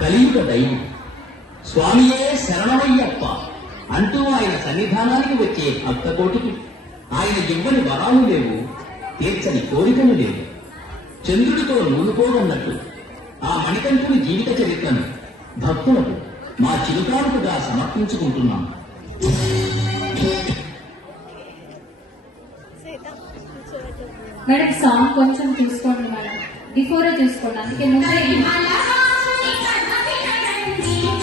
కలియుగ దైవం. స్వామియే శరణమయ్యప్ప అంటూ ఆయన సన్నిధానానికి వచ్చే భక్తకోటికి. ఆయన ఇవ్వని వరాలు లేవు తీర్చని కోరికలు లేవు. చంద్రుడితో నూలుకోనున్నట్టు ఆ మణికంఠుని జీవిత చరిత్రను భక్తులకు మా చిరుకానుకుగా సమర్పించుకుంటున్నాం. మేడం సాంగ్ కొంచెం తీసుకోండి మేడం. బిఫోరే తీసుకోండి అందుకే ముందే You.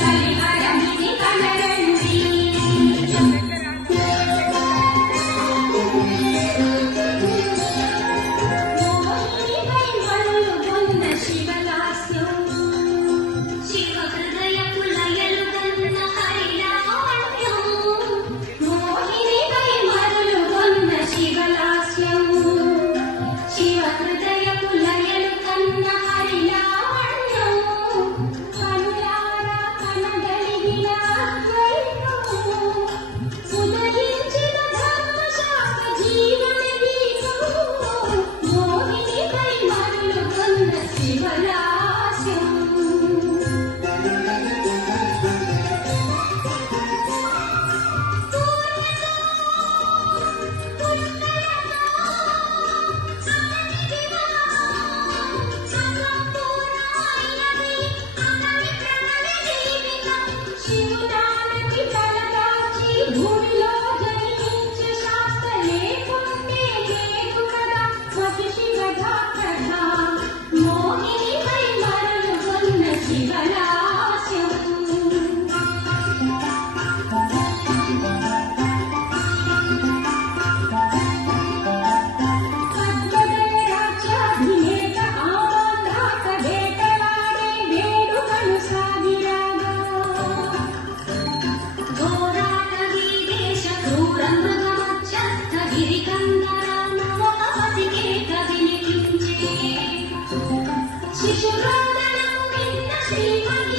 भूमि「ひろだなもみんなしまに」